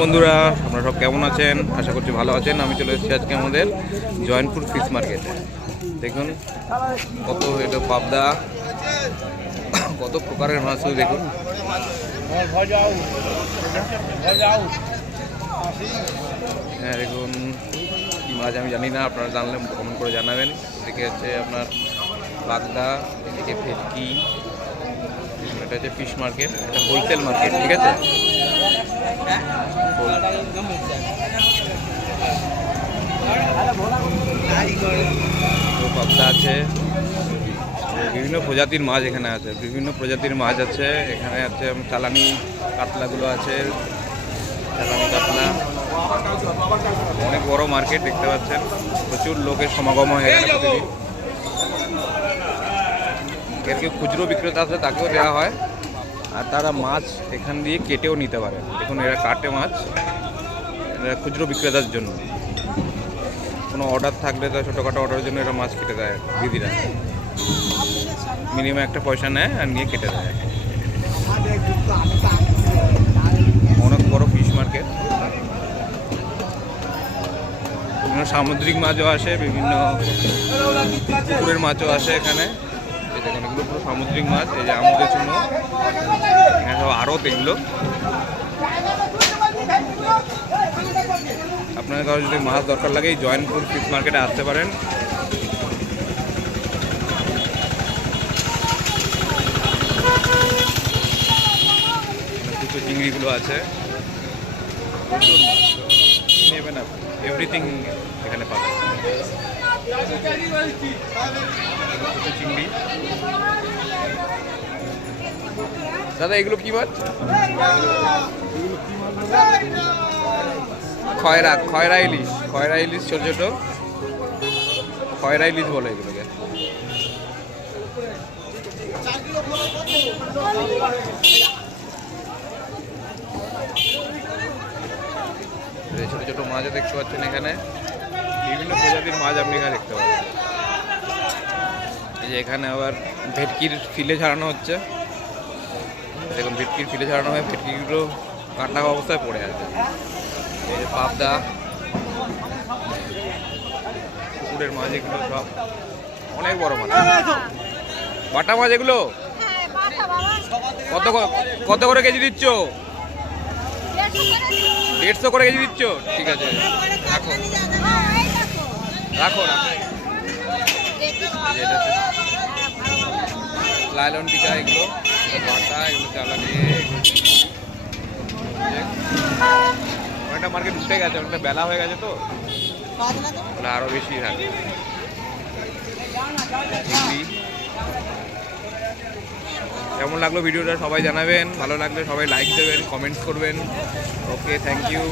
বন্ধুরা, আপনারা সব কেমন আছেন? আশা করছি ভালো আছেন। আমি চলে এসেছি আজকে আমাদের জয়নপুর ফিশ মার্কেটে। দেখুন কত এটা পাবদা, কত প্রকারের মাছ দেখুন। হ্যাঁ দেখুন, কি মাছ আমি জানি না, আপনারা জানলে কমেন্ট করে জানাবেন। এদিকে হচ্ছে আপনার পাবদা, এদিকে ভেটকি। এটা হচ্ছে ফিশ মার্কেট, এটা হোলসেল মার্কেট, ঠিক আছে। পাবদা আছে, বিভিন্ন প্রজাতির মাছ এখানে আছে, বিভিন্ন প্রজাতির মাছ আছে এখানে। আছে চালানি কাতলাগুলো আছে, চালানি কাতলা। অনেক বড় মার্কেট দেখতে পাচ্ছেন, প্রচুর লোকের সমাগম হয় এখানে প্রতিদিন। এর কেউ খুচরো বিক্রেতা আছে, তাকেও দেওয়া হয়, আর তারা মাছ এখান দিয়ে কেটেও নিতে পারে। দেখুন এরা কাটে মাছ, এরা খুচরো বিক্রেতার জন্য। কোনো অর্ডার থাকলে তো ছোটোখাটো অর্ডারের জন্য এরা মাছ কেটে দেয় দিদিরা। মিনিমাম একটা পয়সা নেয় আর নিয়ে কেটে দেয়। অনেক বড় ফিশ মার্কেট, বিভিন্ন সামুদ্রিক মাছও আসে, বিভিন্ন পুকুরের মাছও আসে এখানে। এই দেখুন এগুলো পুরো সামুদ্রিক মাছ। এই যে আমাদের জন্য এখানে সব আড়ত এগুলো। আপনাদের কারো যদি মাছ দরকার লাগে এই জয়নপুর ফিশ মার্কেটে আসতে পারেন। দুটো চিংড়িগুলো আছে, প্রচুর মাছ নেবেন আপনি, এভরিথিং এখানে পাবেন। দুটো চিংড়ি। দাদা এগুলো কি মাছ? খয়রা ইলিশ, খয়রা ইলিশ, ছোট ছোট খয়রা ইলিশ বলে এগুলোকে। ছোট ছোট মাছও দেখতে পাচ্ছেন এখানে, বিভিন্ন প্রজাতির মাছ আপনি এখানে দেখতে পাচ্ছেন। এই যে এখানে আবার ভেটকির ফিলে ছাড়ানো হচ্ছে। দেখুন ভেটকির ফিলে ছাড়ানো হয়, ভেটকিগুলো কাটা অবস্থায় পড়ে আছে। এই যে পাবদা, পুকুরের মাছ এগুলো সব অনেক বড় মাছ। বাটা মাছ এগুলো কত করে কেজি দিচ্ছ? 150 করে কেজি দিচ্ছ? ঠিক আছে, রাখো রাখো রাখো। লাইলন টিকা এগুলো বাটা, এগুলো চালানি। অনেকটা মার্কেট উঠে গেছে, অনেকটা বেলা হয়ে গেছে, তো আরো বেশি থাকে। কেমন লাগলো ভিডিওটা সবাই জানাবেন, ভালো লাগলে সবাই লাইক দেবেন, কমেন্টস করবেন। ওকে, থ্যাংক ইউ।